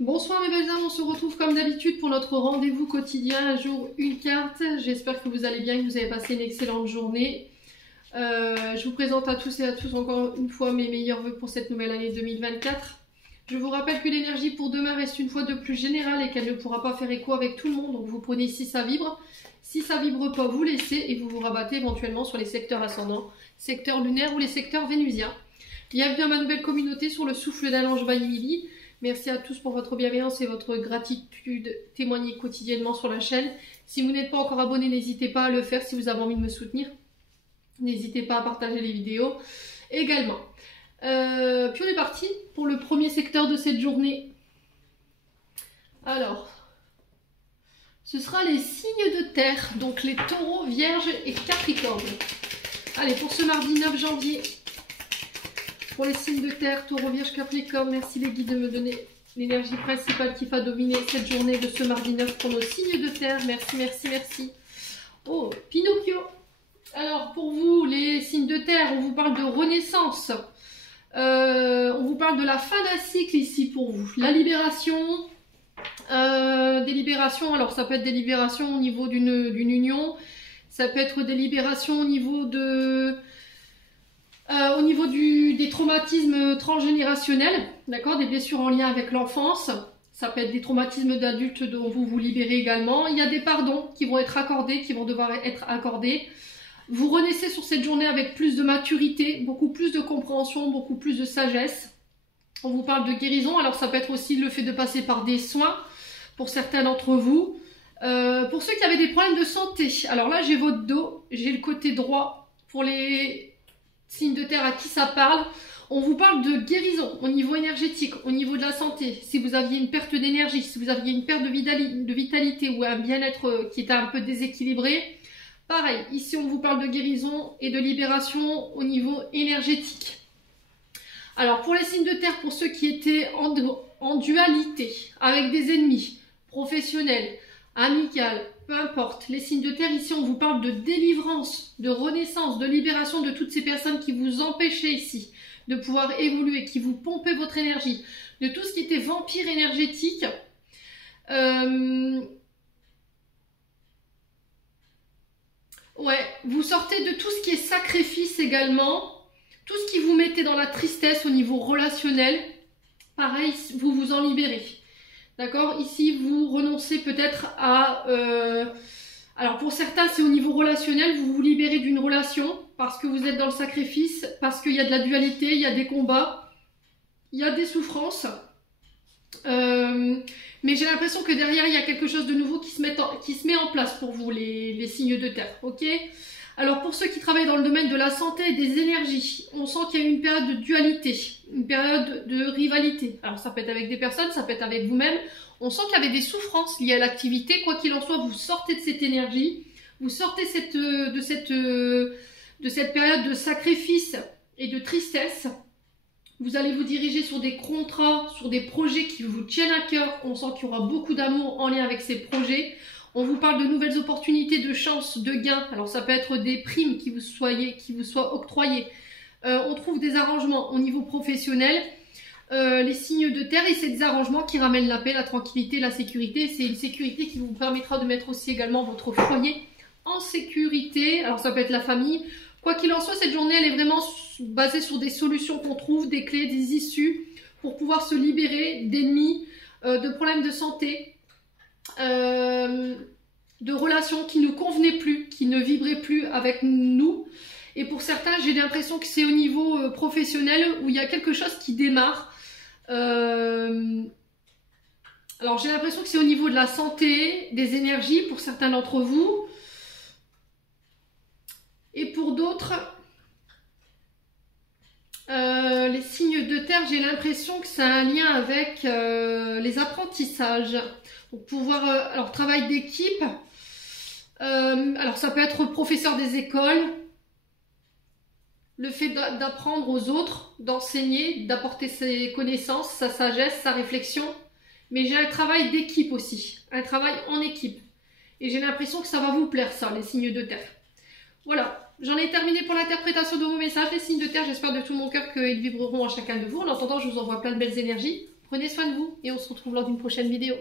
Bonsoir mes belles âmes, on se retrouve comme d'habitude pour notre rendez-vous quotidien, un jour une carte. J'espère que vous allez bien, que vous avez passé une excellente journée. Je vous présente à tous et à tous encore une fois mes meilleurs vœux pour cette nouvelle année 2024. Je vous rappelle que l'énergie pour demain reste une fois de plus générale et qu'elle ne pourra pas faire écho avec tout le monde. Donc vous prenez si ça vibre. Si ça vibre pas, vous laissez et vous vous rabattez éventuellement sur les secteurs ascendants, secteurs lunaires ou les secteurs vénusiens. Bienvenue à ma nouvelle communauté sur le souffle d'un ange by Lily. Merci à tous pour votre bienveillance et votre gratitude témoignée quotidiennement sur la chaîne. Si vous n'êtes pas encore abonné, n'hésitez pas à le faire si vous avez envie de me soutenir. N'hésitez pas à partager les vidéos également. Puis on est parti pour le premier secteur de cette journée. Alors, ce sera les signes de terre, donc les taureaux, vierges et capricornes. Allez, pour ce mardi 9 janvier, pour les signes de terre, taureau, vierge, capricorne, merci les guides de me donner l'énergie principale qui va dominer cette journée de ce mardi 9 pour nos signes de terre. Merci, merci, merci. Oh, Pinocchio. Alors, pour vous, les signes de terre, on vous parle de renaissance. On vous parle de la fin d'un cycle ici pour vous. La libération, des libérations. Alors, ça peut être des libérations au niveau d'une union. Ça peut être des libérations au niveau de... des traumatismes transgénérationnels, d'accord, des blessures en lien avec l'enfance. Ça peut être des traumatismes d'adultes dont vous vous libérez également. Il y a des pardons qui vont être accordés, qui vont devoir être accordés. Vous renaissez sur cette journée avec plus de maturité, beaucoup plus de compréhension, beaucoup plus de sagesse. On vous parle de guérison, alors ça peut être aussi le fait de passer par des soins pour certains d'entre vous. Pour ceux qui avaient des problèmes de santé, alors là j'ai votre dos, j'ai le côté droit pour les signes de terre à qui ça parle. On vous parle de guérison au niveau énergétique, au niveau de la santé. Si vous aviez une perte d'énergie, si vous aviez une perte de vitalité ou un bien-être qui était un peu déséquilibré, pareil, ici on vous parle de guérison et de libération au niveau énergétique. Alors pour les signes de terre, pour ceux qui étaient en dualité, avec des ennemis, professionnels, amicales, peu importe, les signes de terre, ici on vous parle de délivrance, de renaissance, de libération de toutes ces personnes qui vous empêchaient ici de pouvoir évoluer, qui vous pompaient votre énergie, de tout ce qui était vampire énergétique. Ouais, vous sortez de tout ce qui est sacrifice également, tout ce qui vous mettait dans la tristesse au niveau relationnel, pareil, vous vous en libérez. D'accord? Ici, vous renoncez peut-être à... alors pour certains, c'est au niveau relationnel, vous vous libérez d'une relation parce que vous êtes dans le sacrifice, parce qu'il y a de la dualité, il y a des combats, il y a des souffrances. Mais j'ai l'impression que derrière, il y a quelque chose de nouveau qui se met en place pour vous, les signes de terre. Ok? Alors pour ceux qui travaillent dans le domaine de la santé et des énergies, on sent qu'il y a une période de dualité, une période de rivalité. Alors ça peut être avec des personnes, ça peut être avec vous-même. On sent qu'il y avait des souffrances liées à l'activité. Quoi qu'il en soit, vous sortez de cette énergie, vous sortez de cette période de sacrifice et de tristesse. Vous allez vous diriger sur des contrats, sur des projets qui vous tiennent à cœur. On sent qu'il y aura beaucoup d'amour en lien avec ces projets. On vous parle de nouvelles opportunités, de chances, de gains. Alors ça peut être des primes qui vous soient octroyées. On trouve des arrangements au niveau professionnel. Les signes de terre, et c'est des arrangements qui ramènent la paix, la tranquillité, la sécurité. C'est une sécurité qui vous permettra de mettre aussi également votre foyer en sécurité. Alors ça peut être la famille. Quoi qu'il en soit, cette journée, elle est vraiment basée sur des solutions qu'on trouve, des clés, des issues pour pouvoir se libérer d'ennemis, de problèmes de santé, de relations qui ne nous convenaient plus, qui ne vibraient plus avec nous. Et pour certains, j'ai l'impression que c'est au niveau professionnel où il y a quelque chose qui démarre. Alors j'ai l'impression que c'est au niveau de la santé, des énergies pour certains d'entre vous. Et pour d'autres, les signes de terre, j'ai l'impression que ça a un lien avec les apprentissages. Donc pouvoir, alors travail d'équipe, alors ça peut être professeur des écoles, le fait d'apprendre aux autres, d'enseigner, d'apporter ses connaissances, sa sagesse, sa réflexion. Mais j'ai un travail d'équipe aussi, un travail en équipe. Et j'ai l'impression que ça va vous plaire ça, les signes de terre. Voilà, j'en ai terminé pour l'interprétation de vos messages, les signes de terre. J'espère de tout mon cœur qu'ils vibreront à chacun de vous. En attendant, je vous envoie plein de belles énergies. Prenez soin de vous et on se retrouve lors d'une prochaine vidéo.